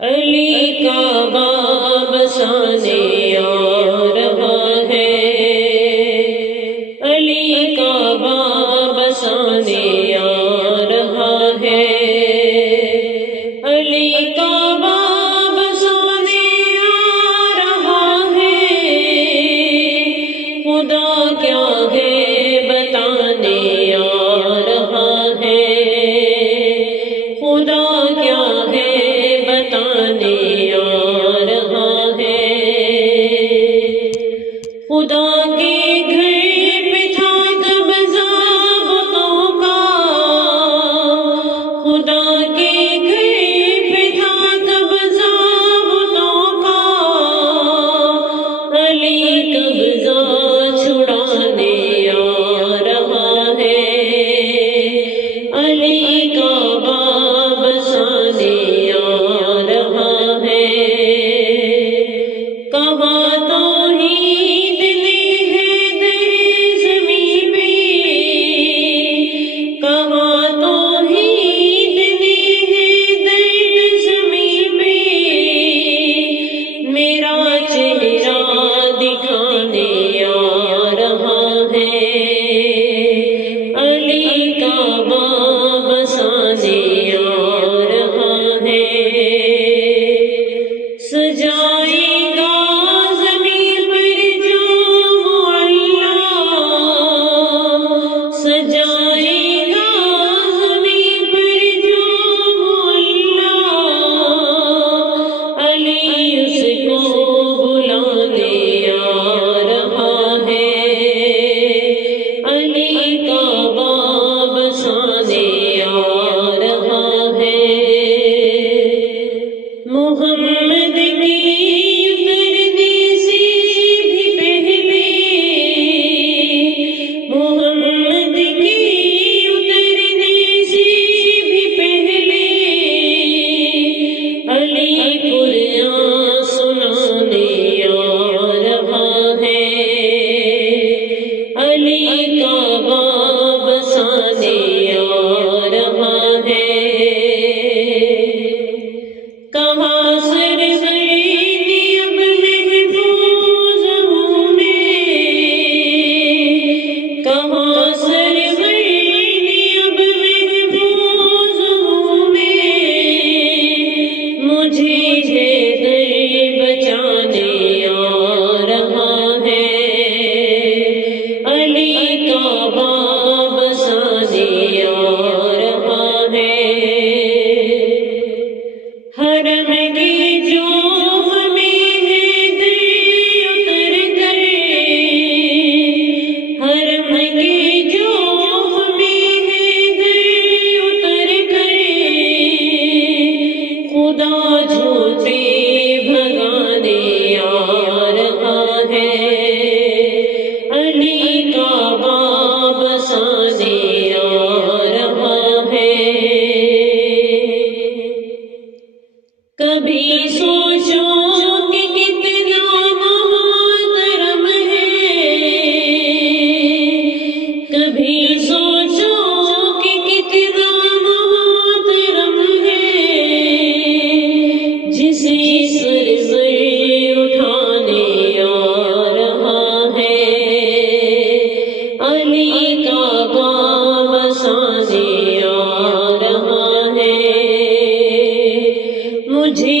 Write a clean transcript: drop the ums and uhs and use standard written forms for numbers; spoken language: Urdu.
علی کا باب بسانے آ رہا ہے، علی کا باب بسانے آ رہا ہے، علی کا باب بسانے آ رہا ہے، خدا کیا ہے بتانے آ رہا ہے، خدا کیا ہے بتانے آ رہا ہے، خدا کے گھر پہ تھا کب ضابطوں کا، خدا کے گھر پہ تھا کب ضابطوں کا، علی قبضہ چھڑانے آ رہا ہے، علی کا باب بسانے آ رہا ہے، کہاں توحید نے حیدر زمیں پہ، کہاں توحید نے حیدر زمیں پہ، میرا چہرہ دکھانے آ رہا ہے، علی کا باب بسانے آ رہا ہے، سجائے گا زمین پر جو معلّہ، سجائے گا زمین پر جو معلّہ، علی اس کو بلانے آ رہا ہے، علی کا باب بسانے آ رہا ہے، محمد کی اترنے سے بھی پہلے، محمد کی اترنے سے بھی پہلے، علی قرآن سنانے آ رہا ہے، علی کا باب بسانے آ رہا ہے، کہاں سرور نے اب محفوظ ہوں میں، کہاں سرور نے اب محفوظ ہوں میں، مجھے حیدر بچانے آ رہا ہے، علی کا باب بسانے آ رہا ہے، حرم کی جوف میں حیدر اتر کر، حرم کی جوف میں حیدر اتر کر، خدا جھوٹے بھگانے آ رہا ہے، علی کا باب بسانے آ رہا ہے، کبھی سوچو کہ کتنا محترم ہے، کبھی سوچو کہ کتنا محترم ہے، جسے سر اٹھانے آ رہا ہے، علی کا باب بسانے آ رہا ہے، مجھے